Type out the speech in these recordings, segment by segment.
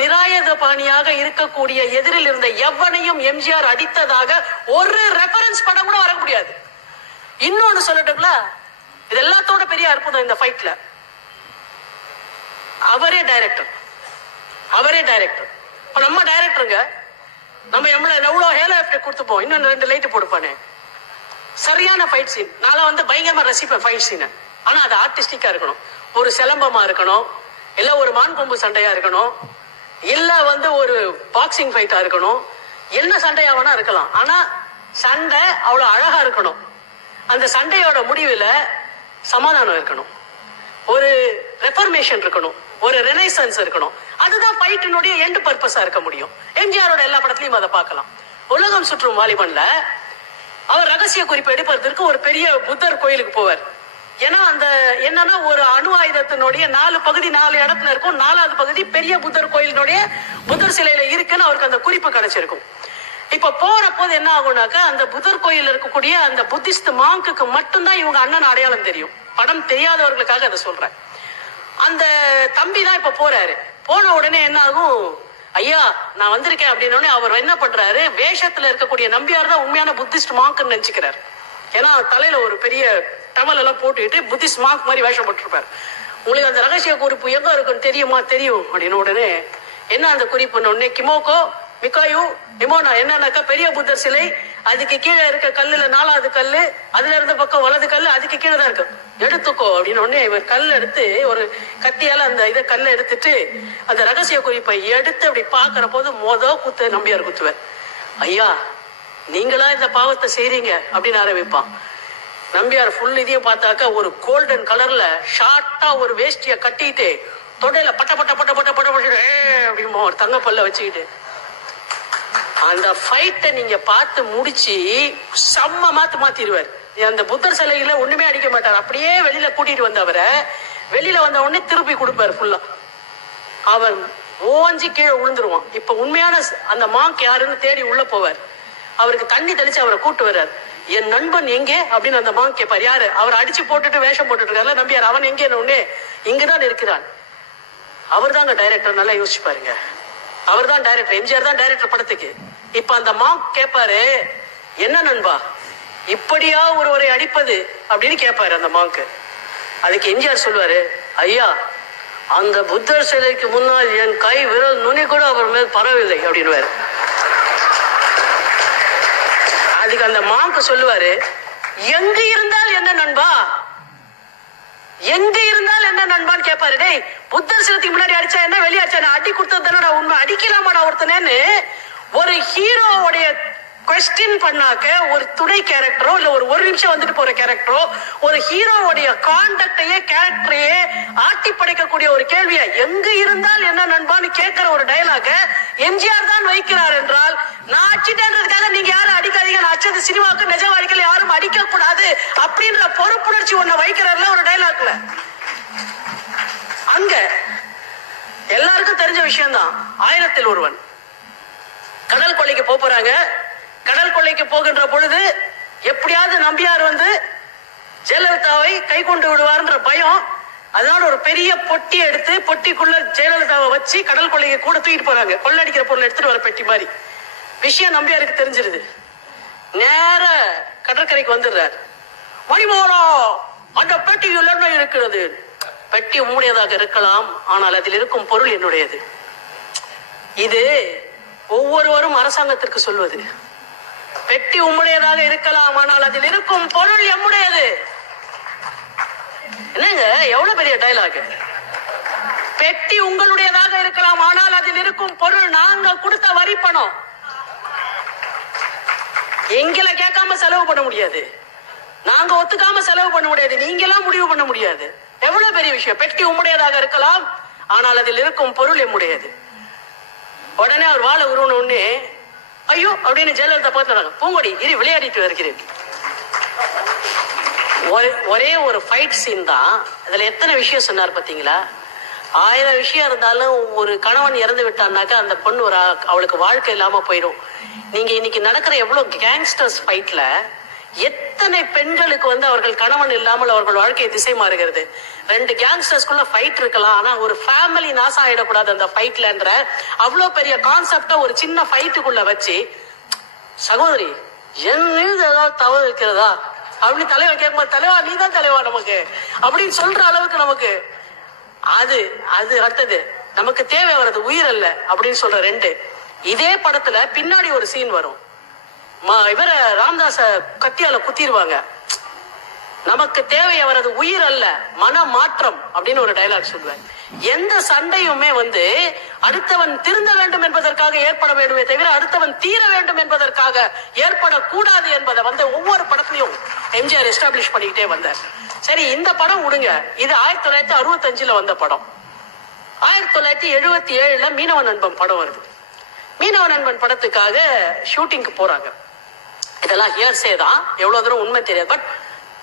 நிராயுத பாணியாக இருக்கக்கூடிய எதிரில் இருந்த எவனையும் எம்ஜிஆர் அடித்ததாக ஒரு ரெஃபரன்ஸ் படம் கூட வர முடியாது. இன்னொன்னு சொல்லட்டுங்களா? இது எல்லாத்தோட பெரிய அற்புதம் இந்த ஃபைட்ல அவரே டைரக்டர் அவரே டைரக்டர் இப்ப நம்ம டைரக்டருங்க நம்ம எவ்வளவு எவ்வளவு ஹேலோ கொடுத்துப்போம். இன்னும் ரெண்டு லைட் போடுப்பானே சரியான ஃபைட் சீன் நான் வந்து பயங்கரமா ரசிப்பேன் ஃபைட் சீனை ஆனா அது ஆர்டிஸ்டிக்கா இருக்கணும். ஒரு சிலம்பமா இருக்கணும். இல்ல ஒரு மான் கொம்பு சண்டையா இருக்கணும். இல்ல வந்து ஒரு பாக்ஸிங் ஃபைட்டா இருக்கணும். என்ன சண்டையா வேணா இருக்கலாம். ஆனா சண்டை அவ்வளவு அழகா இருக்கணும். அந்த சண்டையோட முடிவுல சமாதானம் இருக்கணும். ஒரு ரெஃபர்மேஷன் இருக்கணும். ஒரு ரெனைசன்ஸ் இருக்கணும். அதுதான் ஃபைட்டினுடைய எண்டு பர்பஸா இருக்க முடியும். எம்ஜிஆரோட எல்லா படத்துலயும் அதை பார்க்கலாம். உலகம் சுற்றும் வாலிபன்ல அவர் ரகசிய குறிப்பு எடுப்பதற்கு ஒரு பெரிய புத்தர் கோயிலுக்கு போவார். ஏன்னா அந்த என்னன்னா ஒரு அணு ஆயுதத்தினுடைய நாலு பகுதி நாலு இடத்துல இருக்கும். நாலாவது பகுதி பெரிய புத்தர் கோயிலினுடைய புத்தர் சிலையில இருக்குன்னு அவருக்கு அந்த குறிப்பு கிடைச்சிருக்கும். இப்ப போற போது என்ன ஆகும்னாக்கா அந்த புத்தர் கோயில் இருக்கக்கூடிய அந்த புத்திஸ்ட் மாங்குக்கு மட்டும்தான் இவங்க அண்ணன் அடையாளம் தெரியும். படம் தெரியாதவர்களுக்காக அதை சொல்றேன். அந்த தம்பி தான் இப்ப போறாரு. போன உடனே என்ன ஆகும்? ஐயா நான் வந்திருக்கேன் அப்படின்னு அவர் என்ன பண்றாரு? வேஷத்துல இருக்கக்கூடிய நம்பியார் தான் உண்மையான புத்திஸ்ட் மாங்குன்னு நினைச்சுக்கிறார். ஏன்னா தலையில ஒரு பெரிய டவல் எல்லாம் போட்டுக்கிட்டு புத்திஸ்ட் மார்க் மாதிரி வேஷம் போட்டிருப்பார். உங்களுக்கு அந்த ரகசிய குறிப்பு எங்க இருக்குன்னு தெரியுமா? தெரியும் அப்படின்னு உடனே என்ன அந்த குறிப்பு? உடனே கிமோகோ மிக்காயு நிமோனா என்னன்னாக்கா பெரிய புத்தர் சிலை அதுக்கு கீழே இருக்க கல்லுல நாலாவது கல்லு அதுல இருந்த பக்கம் வலது கல்லு அதுக்கு கீழே தான் இருக்கு. எடுத்துக்கோ அப்படின்னு உடனே இவர் கல் எடுத்து ஒரு கத்தியால அந்த இதை கல்லை எடுத்துட்டு அந்த ரகசிய குறிப்பை எடுத்து அப்படி பாக்குற போது மொத குத்து நம்பியார் குத்துவர். ஐயா நீங்களா இந்த பாவத்தை செய்றீங்க? அப்படின்னு ஆரம்பிப்பான். நம்பியார் ஃபுல் இதையும் பார்த்தாக்கா ஒரு கோல்டன் கலர்ல ஷார்ட்டா ஒரு வேஷ்டிய கட்டிட்டு தொடையில பட்ட பட்ட பட்ட பட்ட பட்ட பட்ட அப்படிமா ஒரு தங்க பல்ல வச்சுக்கிட்டு. அந்த ஃபைட்டை நீங்க பார்த்து முடிச்சு செம்ம மாத்து மாத்திடுவார். அந்த புத்தர் சிலையில ஒண்ணுமே அடிக்க மாட்டார். அப்படியே வெளியில கூட்டிட்டு வந்தவரை வெளியில வந்த உடனே திருப்பி கொடுப்பாரு ஃபுல்லா அவன் ஓஞ்சி கீழே விழுந்துருவான். இப்ப உண்மையான அந்த மாங்க் யாருன்னு தேடி உள்ள போவார். அவருக்கு தண்ணி தெளிச்சு அவரை கூட்டு வர்றாரு. என் நண்பன் எங்கே? அப்படின்னு அந்த மகன் கேட்பார் யாரு? அவர் அடிச்சு போட்டுட்டு வேஷம் போட்டுட்டு இருக்காருல நம்பியார். அவன் எங்கே உடனே இங்கதான் இருக்கிறான் அவர் தாங்க டைரக்டர் நல்லா யோசிச்சு பாருங்க. அவர் தான் டைரக்டர் எம்ஜிஆர் தான் டைரக்டர் படத்துக்கு. இப்ப அந்த மா கேட்பாரு என்ன நண்பா? இப்படியா ஒருவரை அடிப்பது? அப்படின்னு கேட்பாரு அந்த மாங்க் அதுக்கு எம்ஜிஆர் சொல்லுவாரு ஐயா அந்த புத்தர் சிலைக்கு முன்னால் என் கை விரல் நுனி கூட அவர் மேல் பரவில்லை அப்படின்னு அதுக்கு அந்த மாங்க் சொல்லுவாரு எங்க இருந்தால் என்ன நண்பா? எங்க இருந்தால் என்ன நண்பான்னு கேட்பாரு டேய் புத்தர் சிலத்துக்கு முன்னாடி அடிச்சா என்ன வெளியே அடிச்சா அடி கொடுத்தது தானடா உண்மை? அடிக்கலாமாடா ஒருத்தனேன்னு ஒரு ஹீரோவுடைய கொஸ்டின் பண்ணாக்க ஒரு துணை கேரக்டரோ இல்ல ஒரு ஒரு நிமிஷம் வந்துட்டு போற கேரக்டரோ ஒரு ஹீரோவுடைய கான்டக்டையே கேரக்டரையே ஆட்டி படைக்கக்கூடிய ஒரு கேள்வியை? எங்க இருந்தால் என்ன நண்பான்னு கேட்கிற ஒரு டயலாக எம்ஜிஆர் தான் வைக்கிறார் என்றால் நான் அச்சிட்டேன்றதுக்காக நீங்க யாரும் அடிக்காதீங்க. நான் அச்சது சினிமாவுக்கு நிஜ வாழ்க்கையில யாரும் அடிக்க கூடாது அப்படின்ற பொறுப்புணர்ச்சி ஒண்ணு வைக்கிறார்ல ஒரு டைலாக்ல அங்க எல்லாருக்கும் தெரிஞ்ச விஷயம்தான். ஆயிரத்தில் ஒருவன் கடல் கொள்ளைக்கு போறாங்க. கடல் கொள்ளைக்கு போகின்ற பொழுது எப்படியாவது நம்பியார் வந்து ஜெயலலிதாவை கை கொண்டு விடுவார்ன்ற பயம் அதனால ஒரு பெரிய பொட்டி எடுத்து பொட்டிக்குள்ள ஜெயலலிதாவை வச்சு கடல் கொள்ளைக்கு கூட தூக்கிட்டு போறாங்க. கொள்ளடிக்கிற பொருள் எடுத்துட்டு வர பெட்டி மாதிரி. விஷயம் நம்பியாருக்கு தெரிஞ்சிருது. நேர கடற்கரைக்கு வந்துடுறார். மணிமோனோ அந்த பெட்டி என்ன இருக்கிறது. பெட்டி உம்முடையதாக இருக்கலாம் ஆனால் அதில் இருக்கும் பொருள் என்னுடையது. இது ஒவ்வொருவரும் அரசாங்கத்திற்கு சொல்வது. பெட்டி உம்முடையதாக இருக்கலாம் ஆனால் அதில் இருக்கும் பொருள் எம்முடையது. என்னங்க எவ்வளவு பெரிய டைலாக் பெட்டி உங்களுடையதாக இருக்கலாம் ஆனால் அதில் இருக்கும் பொருள் நாங்க கொடுத்த வரி பணம். எங்களை கேட்காம செலவு பண்ண முடியாது. நாங்க ஒத்துக்காம செலவு பண்ண முடியாது. நீங்க எல்லாம் முடிவு பண்ண முடியாது. எவ்வளவு பெரிய விஷயம். பெட்டி உம்முடையதாக இருக்கலாம் ஆனால் அதில் இருக்கும் பொருள் எம்முடையது. உடனே அவர் வாழை உருவன உடனே ஐயோ அப்படின்னு ஜெயலலிதா பார்த்துறாங்க பூங்கொடி இரு விளையாடிட்டு வருகிறேன். ஒரே ஒரே ஒரு ஃபைட் சீன் தான். அதுல எத்தனை விஷயம் சொன்னார் பாத்தீங்களா ஆயிரம் விஷயம் இருந்தாலும் ஒரு கணவன் இறந்து விட்டான்னாக்கா அந்த பொண்ணு ஒரு அவளுக்கு வாழ்க்கை இல்லாம போயிடும். நீங்க இன்னைக்கு நடக்கிற எவ்வளவு கேங்ஸ்டர்ஸ் ஃபைட்ல எத்தனை பெண்களுக்கு வந்து அவர்கள் கணவன் இல்லாமல் அவர்கள் வாழ்க்கையை திசை மாறுகிறது? ரெண்டு கேங்ஸ்டர்ஸ்குள்ள ஃபைட் இருக்கலாம். ஆனா ஒரு ஃபேமிலி நாசம் ஆயிடக்கூடாது அந்த ஃபைட்லன்ற அவ்வளவு பெரிய கான்செப்ட ஒரு சின்ன ஃபைட்டுக்குள்ள வச்சு சகோதரி என் மீது ஏதாவது தவறு இருக்கிறதா? அப்படின்னு தலைவர் கேட்கும்போது தலைவா நீ தான் தலைவா நமக்கு. அப்படின்னு சொல்ற அளவுக்கு நமக்கு அது அது அடுத்தது நமக்கு தேவை வர்றது உயிர் அல்ல அப்படின்னு சொல்ற ரெண்டு. இதே படத்துல பின்னாடி ஒரு சீன் வரும். இவர ராமதாஸ கத்தியால குத்திடுவாங்க நமக்கு தேவை அவரது உயிர் அல்ல மன மாற்றம் அப்படின்னு ஒரு டைலாக் சொல்லுவேன். எந்த சண்டையுமே வந்து அடுத்தவன் திருந்த வேண்டும் என்பதற்காக ஏற்பட வேண்டுமே தவிர அடுத்தவன் தீர வேண்டும் என்பதற்காக ஏற்படக்கூடாது என்பதை வந்து ஒவ்வொரு படத்திலையும் எம்ஜிஆர் எஸ்டாப்ளிஷ் பண்ணிக்கிட்டே வந்தார். சரி இந்த படம் விடுங்க இது ஆயிரத்தி தொள்ளாயிரத்தி அறுபத்தஞ்சுல வந்த படம். ஆயிரத்தி தொள்ளாயிரத்தி எழுபத்தி ஏழுல மீனவ நண்பன் படம் வருது. மீனவ நண்பன் படத்துக்காக ஷூட்டிங்க்கு போறாங்க. இதெல்லாம் ஹியர்ஸே தான். எவ்வளவு தூரம் உண்மை தெரியாது. பட்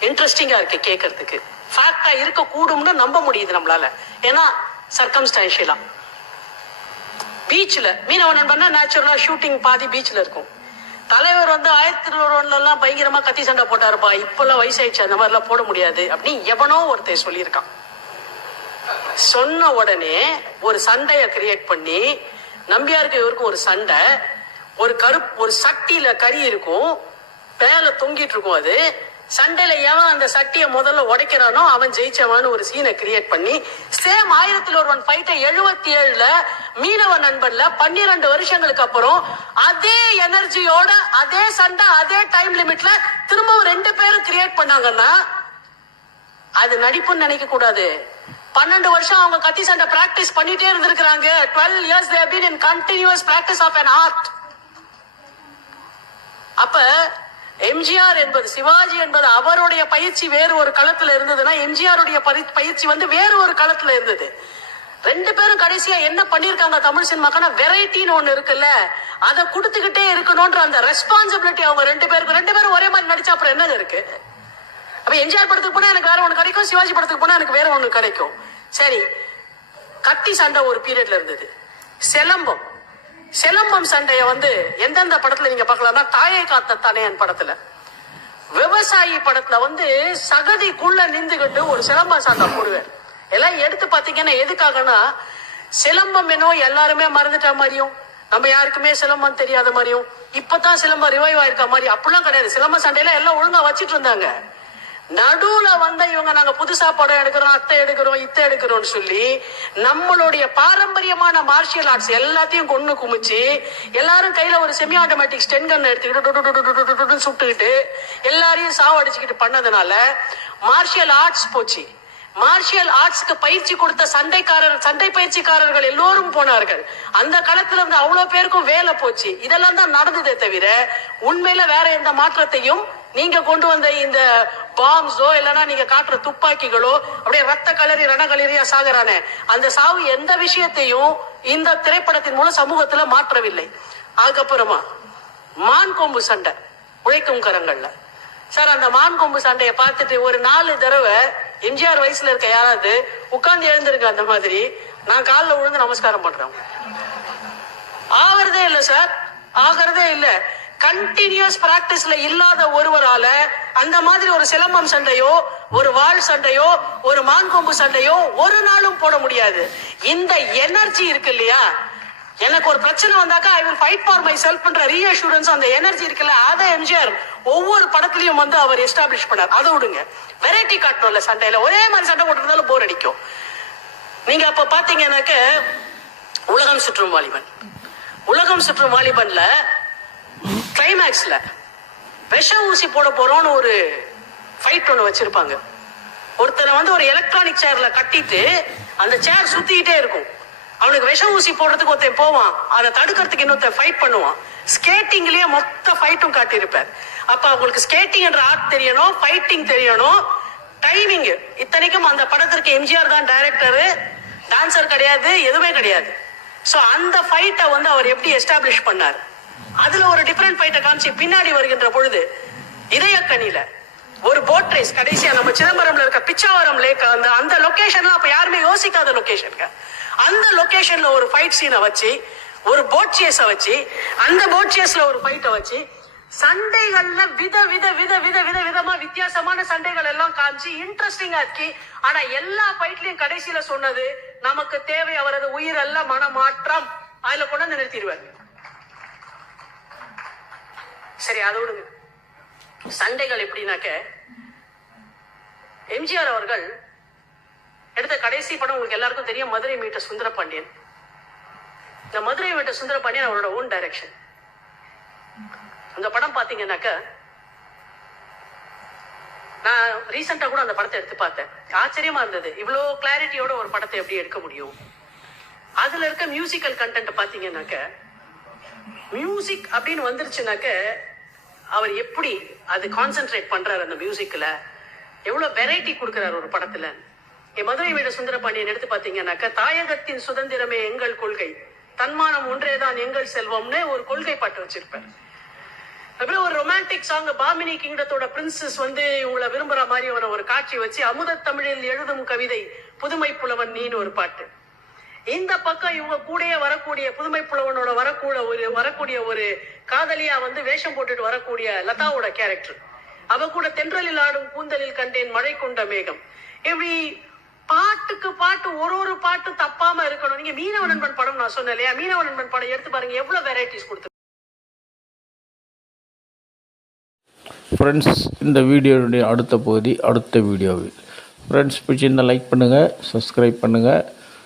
இன்ட்ரெஸ்டிங்கா இருக்கு கேட்கறதுக்கு ஃபேக்டா இருக்க கூடும்னு நம்ப முடியுது நம்மளால. ஏன்னா சர்க்கம்ஸ்டான்ஷியலா பீச்ல மீனவ நண்பன்னா நேச்சுரலா ஷூட்டிங் பாதி பீச்ல இருக்கும். தலைவர் வந்து ஆயிரத்தி எல்லாம் பயங்கரமா கத்தி சண்டை போட்டாருப்பா. இப்பெல்லாம் வயசாயிடுச்சு. அந்த மாதிரி எல்லாம் போட முடியாது அப்படின்னு எவனோ ஒருத்தர் சொல்லியிருக்கான். சொன்ன உடனே ஒரு சண்டைய கிரியேட் பண்ணி நம்பியாருக்கு இவருக்கும் ஒரு சண்டை. ஒரு கருப்பு ஒரு சட்டியில கறி இருக்கும். மேல தொங்கிட்டு இருக்கும் அது. சண்டையில எவன் அந்த சட்டியை முதல்ல உடைக்கிறானோ அவன் ஜெயிச்சவன் ஒரு சீனை கிரியேட் பண்ணி சேம் ஆயிரத்தில் ஒருவன் ஃபைட்டை எழுபத்தி ஏழுல மீனவ நண்பன்ல பன்னிரண்டு வருஷங்களுக்கு அப்புறம் அதே எனர்ஜியோட அதே சண்டை அதே டைம் லிமிட்ல திரும்பவும் ரெண்டு பேரும் கிரியேட் பண்ணாங்கன்னா அது நடிப்புன்னு நினைக்க கூடாது. பன்னெண்டு வருஷம் அவங்க கத்தி சண்டை பிராக்டிஸ் பண்ணிட்டே இருந்திருக்கிறாங்க. Twelve years they've been in continuous practice of an art அப்ப எம்ஜிஆர் என்பது சிவாஜி என்பது அவருடைய பயிற்சி வேறு ஒரு களத்துல இருந்ததுன்னா எம்ஜிஆருடைய பரி- பயிற்சி வந்து வேறு ஒரு களத்துல இருந்தது. ரெண்டு பேரும் கடைசியா என்ன பண்ணிருக்காங்க தமிழ் சினிமாக்கான? வெரைட்டின்னு ஒண்ணு இருக்குல்ல அதை கொடுத்துக்கிட்டே இருக்கணும்ன்ற அந்த ரெஸ்பான்சிபிலிட்டி அவங்க ரெண்டு பேருக்கு ரெண்டு பேரும் ஒரே மாதிரி நடிச்சா அப்புறம் என்னது இருக்கு? அப்ப எம்ஜிஆர் படத்துக்கு போனா எனக்கு வேற ஒண்ணு கிடைக்கும் சிவாஜி படத்துக்கு போனா எனக்கு வேற ஒண்ணு கிடைக்கும். சரி கத்தி சண்டை ஒரு பீரியட்ல இருந்தது. சிலம்பம். சிலம்பம் சண்டைய வந்து எந்தெந்த படத்துல நீங்க பார்க்கலாம்னா தாயை காத்த தனையன் படத்துல. விவசாயி படத்துல வந்து சகதிக்குள்ள நின்றுகிட்டு ஒரு சிலம்ப சண்டை போடுவேன். எல்லாம் எடுத்து பாத்தீங்கன்னா எதுக்காகனா சிலம்பம் என்னோ எல்லாருமே மறந்துட்ட மாதிரியும் நம்ம யாருக்குமே சிலம்பம் தெரியாத மாதிரியும் இப்பதான் சிலம்பம் ரிவைவ் ஆயிருக்க மாதிரி அப்படிலாம் கிடையாது. சிலம்ப சண்டையில எல்லாம் ஒழுங்கா வச்சிட்டு இருந்தாங்க. நடுவுல வந்த இவங்க நாங்க புதுசா படம் எடுக்கிறோம் அத்தை எடுக்கிறோம் இத்தை எடுக்கிறோம்னு சொல்லி நம்மளுடைய பாரம்பரியமான மார்ஷியல் ஆர்ட்ஸ் எல்லாத்தையும் கொண்டு குமிச்சு எல்லாரும் கையில ஒரு செமி ஆட்டோமேட்டிக் ஸ்டென் கன் எடுத்துக்கிட்டு டு சுட்டுக்கிட்டு எல்லாரையும் சாவடிச்சுக்கிட்டு பண்ணதுனால மார்ஷியல் ஆர்ட்ஸ் போச்சு. மார்ஷியல் ஆர்ட்ஸ்க்கு பயிற்சி கொடுத்த சண்டைக்காரர் சண்டை பயிற்சிக்காரர்கள் எல்லோரும் போனார்கள். அந்த காலத்துல இருந்து அவ்வளவு பேருக்கும் வேலை போச்சு. இதெல்லாம் தான் நடந்ததே தவிர உண்மையில வேற எந்த மாற்றத்தையும் நீங்க கொண்டு வந்த இந்த பாம்ஸோ இல்லைன்னா நீங்க காட்டுற துப்பாக்கிகளோ அப்படியே ரத்த கலரி ரண கலரியா சாகுறானே. அந்த சாவு எந்த விஷயத்தையும் இந்த திரைப்படத்தின் மூலம் சமூகத்துல மாற்றவில்லை. அதுக்கப்புறமா மான் கொம்பு சண்டை உழைக்கும் கரங்கள்ல. சார் அந்த மான் கொம்பு சண்டையை பார்த்துட்டு ஒரு நாலு தடவை எம்ஜிஆர் வயசுல இருக்க யாராவது உட்கார்ந்து எழுந்திருக்க அந்த மாதிரி நான் காலில் விழுந்து நமஸ்காரம் பண்றேன். ஆகிறதே இல்லை சார். ஆகிறதே இல்ல. கண்டினியூஸ் பிராக்டிஸ்ல இல்லாத ஒருவரால அந்த மாதிரி ஒரு சிலம்பம் சண்டையோ ஒரு வால் சண்டையோ ஒரு மான்கொம்பு சண்டையோ ஒரு நாளும் போட முடியாது. இந்த எனர்ஜி இருக்கு இல்லையா? எனக்கு ஒரு பிரச்சனை வந்தாக்கா I will fight for my செல்ஃப்ன்ற reassurance அந்த எனர்ஜி இருக்குல்ல அதை எம்ஜிஆர் ஒவ்வொரு படத்துலயும் வந்து அவர் எஸ்டாப்ளிஷ் பண்ணார். அதை விடுங்க. வெரைட்டி காட்டணும்ல சண்டையில. ஒரே மாதிரி சண்டை போட்டுருந்தாலும் போர் அடிக்கும். நீங்க அப்ப பாத்தீங்கன்னாக்க உலகம் சுற்றும் வாலிபன். உலகம் சுற்றும் வாலிபன்ல கிளைமேக்ஸ்ல விஷ ஊசி போட போறோம்னு ஒரு ஃபைட் ஒன்று வச்சிருப்பாங்க. ஒருத்தனை வந்து ஒரு எலக்ட்ரானிக் சேர்ல கட்டிட்டு அந்த சேர் சுத்திக்கிட்டே இருக்கும். அவனுக்கு விஷ ஊசி போடுறதுக்கு ஒருத்தன் போவான். அதை தடுக்கிறதுக்கு இன்னொருத்தன் ஃபைட் பண்ணுவான். ஸ்கேட்டிங்லயே மொத்த ஃபைட்டும் காட்டியிருப்பார். அப்ப அவங்களுக்கு ஸ்கேட்டிங் என்ற ஆர்ட் தெரியணும் ஃபைட்டிங் தெரியணும். டைமிங் இத்தனைக்கும் அந்த படத்திற்கு எம்ஜிஆர் தான் டைரக்டரு டான்சர் கிடையாது எதுவுமே கிடையாது. ஸோ அந்த ஃபைட்டை வந்து அவர் எப்படி எஸ்டாப்ளிஷ் பண்ணார்? அதுல ஒரு டிஃபரெண்ட் ஃபைட்டை காமிச்சு பின்னாடி வருகின்ற பொழுது இதயக்கனில ஒரு போட் ரேஸ் கடைசியா நம்ம சிதம்பரம்ல இருக்க பிச்சாவரம் லேக் அந்த அந்த லொகேஷன்ல அப்ப யாருமே யோசிக்காத லொகேஷனுங்க அந்த லொகேஷன்ல ஒரு ஃபைட் சீனை வச்சு ஒரு போட் சேஸ வச்சு அந்த போட் சேஸ்ல ஒரு ஃபைட்டை வச்சு சண்டைகள்ல வித வித வித வித வித விதமா வித்தியாசமான சண்டைகள் எல்லாம் காமிச்சு இன்ட்ரெஸ்டிங்கா இருக்கு. ஆனா எல்லா ஃபைட்லயும் கடைசியில சொன்னது நமக்கு தேவை அவரது உயிர் அல்ல மனமாற்றம். அதுல கொண்டு வந்து நிறுத்திடுவார். சரி அதை விடுங்க. சண்டைகள் எப்படின்னாக்க எம்ஜிஆர் அவர்கள் எடுத்த கடைசி படம் உங்களுக்கு எல்லாருக்கும் தெரியும் மதுரை மீட்ட சுந்தரபாண்டியன். இந்த மதுரை மீட்ட சுந்தரபாண்டியன் அவரோட ஓன் டைரக்ஷன் அந்த படம் பாத்தீங்கன்னாக்க நான் ரீசெண்டா கூட அந்த படத்தை எடுத்து பார்த்தேன். ஆச்சரியமா இருந்தது. இவ்வளோ கிளாரிட்டியோட ஒரு படத்தை எப்படி எடுக்க முடியும்? அதுல இருக்க மியூசிக்கல் கண்டென்ட் பாத்தீங்கன்னாக்க மியூசிக் அப்படின்னு வந்துருச்சுனாக்க அவர் எப்படி அது கான்சென்ட்ரேட் பண்றாரு அந்த மியூசிக்ல எவ்வளவு வெரைட்டி கொடுக்கிறார் ஒரு படத்துல? என் மதுரை வீட சுந்தரபாண்டியன் எடுத்து பாத்தீங்கன்னாக்க தாயகத்தின் சுதந்திரமே எங்கள் கொள்கை. தன்மானம் ஒன்றேதான் எங்கள் செல்வம்னு ஒரு கொள்கை பாட்டு வச்சிருப்பார். அப்படியே ஒரு ரொமான்டிக் சாங் பாமினி கிங்டத்தோட பிரின்சஸ் வந்து இவங்களை விரும்புற மாதிரி ஒரு காட்சி வச்சு அமுத தமிழில் எழுதும் கவிதை புதுமை புலவன் நீன்னு ஒரு பாட்டு. இந்த பக்கம் இவங்க கூடயே வரக்கூடிய புதுமை புலவனோட வரக்கூட ஒரு வரக்கூடிய ஒரு காதலியா வந்து வேஷம் போட்டுட்டு வரக்கூடிய லதாவோட கேரக்டர் அவ கூட தென்றலில் ஆடும் கூந்தலில் கண்டேன் மழை கொண்ட மேகம். இப்படி பாட்டுக்கு பாட்டு ஒரு ஒரு பாட்டு தப்பாம இருக்கணும். நீங்க மீனவ நண்பன் படம் நான் சொன்னேன் இல்லையா? மீனவ நண்பன் படம் எடுத்து பாருங்க எவ்வளவு வெரைட்டிஸ் கொடுத்து ஃப்ரெண்ட்ஸ் இந்த வீடியோனுடைய அடுத்த பகுதி அடுத்த வீடியோவில். ஃப்ரெண்ட்ஸ் பிடிச்சிருந்தால் லைக் பண்ணுங்கள் சப்ஸ்கிரைப் பண்ணுங்கள்